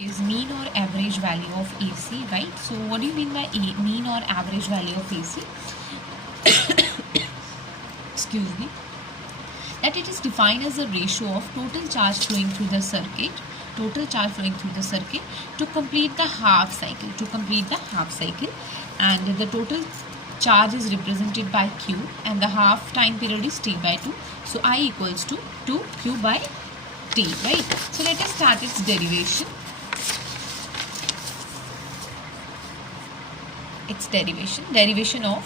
is mean or average value of AC, right? So what do you mean by mean or average value of AC? Excuse me. That it is defined as a ratio of total charge flowing through the circuit, to complete the half cycle, and the total charge is represented by Q and the half time period is T by 2. So I equals to 2Q by T, right? So let us start its derivation. Derivation of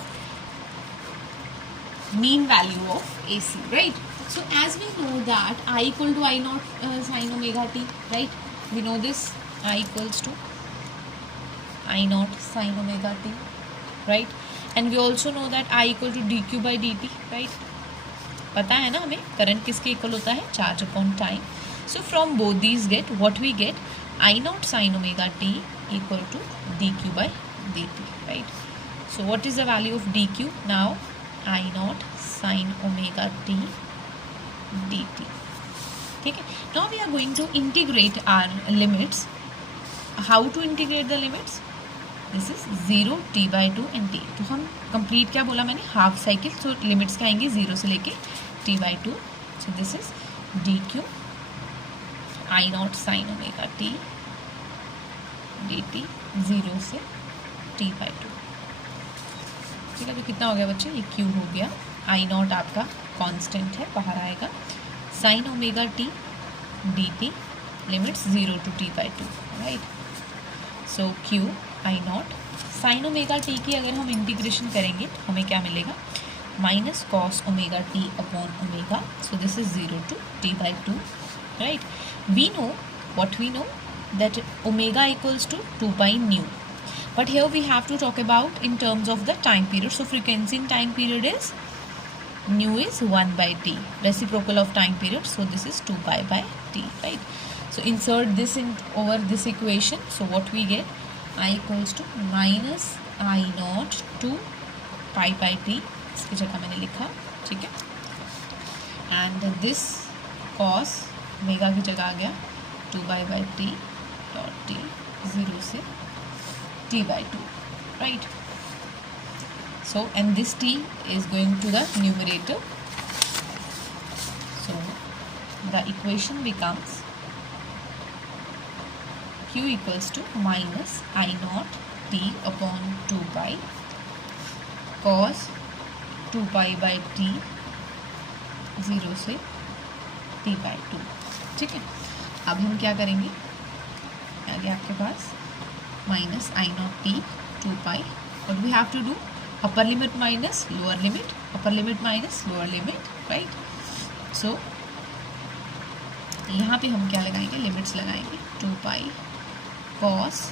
mean value of AC, right? So as we know that I equal to I naught sin omega t, right? We know this, I equals to I naught sin omega t, right? And we also know that I equal to dq by dt, right? पता है ना हमें current किसके equal होता है, charge upon time. So from both these get what we get, I naught sin omega t equal to dq by dt, right? So what is the value of dq now? I naught sin omega t dt. ठीक है. Now we are going to integrate our limits. How to integrate the limits? This is 0 t by 2 and t. तो हम complete क्या बोला मैंने, half cycle. So limits क्या आएंगे 0 से लेके t by 2. So this is dq I naught sin omega t dt 0 से t by 2. ठीक है. तो कितना हो गया बच्चे, ये q हो गया. I naught आपका कांस्टेंट है, बाहर आएगा. sin omega t dt limits 0 to t by 2, right. So q I naught sin omega t की अगर हम इंटीग्रेशन करेंगे तो हमें क्या मिलेगा, minus cos omega t upon omega. So this is 0 to t by 2, right. We know what we know, that omega equals to 2 pi nu. But here we have to talk about in terms of the time period. So frequency in time period is nu is 1 by t, reciprocal of time period. So this is 2 pi by t, right? So insert this in over this equation. So what we get, I equals to minus I naught 2 pi by t. इसकी जगह मैंने लिखा, ठीक है. And this cos omega की जगह आ गया 2 pi by t dot t 0 से t by 2, right? So and this t is going to the numerator. So the equation becomes q equals to minus I naught t upon 2 pi cos 2 pi by t 0 से t by 2, ठीक है. अब हम क्या करेंगे, आगे आपके पास minus I naught T 2 pi. What we have to do, upper limit minus lower limit, upper limit minus lower limit, right. So यहाँ पे हम क्या लगाएंगे, लिमिट्स लगाएंगे 2 pi cos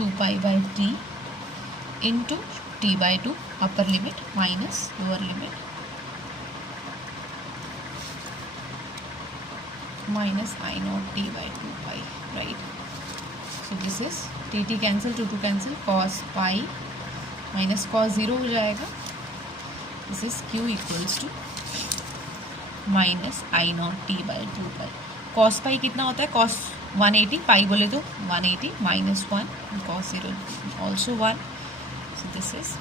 2 pi by T into T by 2, upper limit minus lower limit minus I naught t by 2 pi, right? So this is t cancel, 2 cancel, cos pi minus cos 0 हो जाएगा. This is q equals to minus I naught t by 2 pi. cos pi कितना होता है, cos 180, pi बोले तो 180 minus 1, cos 0 also 1. So this is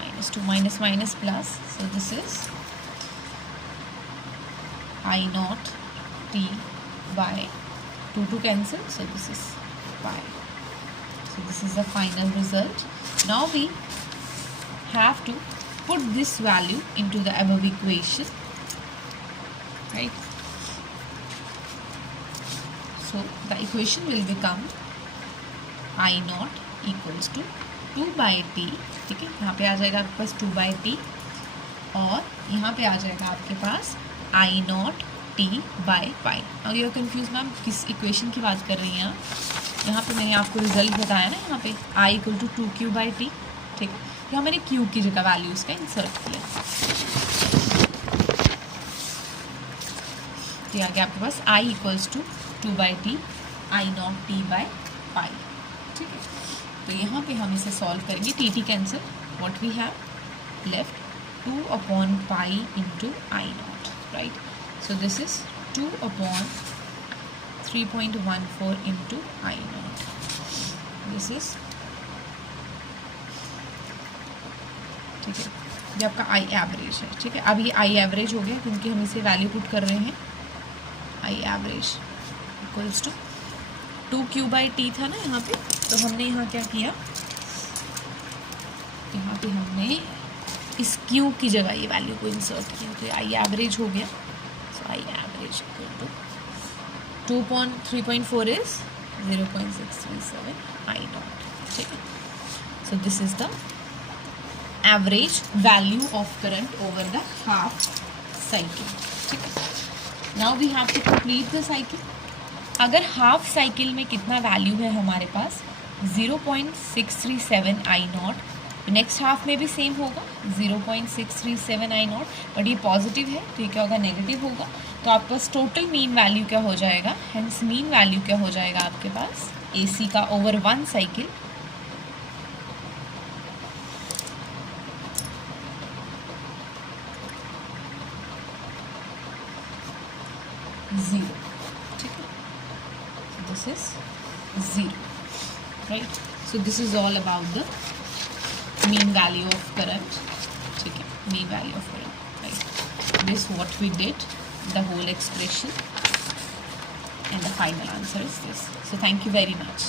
minus 2 minus minus plus. So this is I naught t by 2 cancel. So this is pi. So this is the final result. Now we have to put this value into the above equation, right? So the equation will become I naught equals to 2 by t, ठीक है. यहाँ पे आ जाएगा आपके पास 2 by t और यहाँ पे आ जाएगा आपके पास I naught t by pi. अब यू कंफ्यूज मैम किस इक्वेशन की बात कर रही हैं आप, यहाँ पे मैंने आपको रिजल्ट बताया ना, यहाँ पे I equal to 2q by t, ठीक है. यहाँ मैंने q की जगह वैल्यू इसका इंसर्ट किया. तो आगे आपके पास I equals to 2 by t I naught t by pi, ठीक है. तो यहाँ पे हम इसे सॉल्व करेंगे, t cancel, what we have left 2 upon pi into I naught, right? So this is 2 upon 3.14 into I naught, this is, ठीक है, ये आपका आई एवरेज है। ठीक है, अब ये आई एवरेज हो गया क्योंकि हम इसे वैल्यू पुट कर रहे हैं। I average equals to 2q/t था ना यहाँ पे, तो हमने यहाँ क्या किया, यहाँ पे हमने इस q की जगह ये वैल्यू को इंसर्ट किया, तो आई एवरेज हो गया। So I average equal to 3.4 is 0.637 I naught. ठीक है, so this is the average value of current over the half cycle. ठीक है, now we have to complete the cycle. अगर हाफ साइकिल में कितना वैल्यू है हमारे पास, 0.637 आई नॉट, नेक्स्ट हाफ में भी सेम होगा 0.637 आई नॉट, बट ये पॉजिटिव है तो ये क्या होगा, नेगेटिव होगा। तो आपके पास टोटल मीन वैल्यू क्या हो जाएगा, हेंस मीन वैल्यू क्या हो जाएगा आपके पास, AC का ओवर 1 साइकिल, ज़ीरो। ठीक है, this is zero, right. So this is all about the mean value of current. ठीक है, mean value of current, right. This what we did, the whole expression, and the final answer is this. So thank you very much.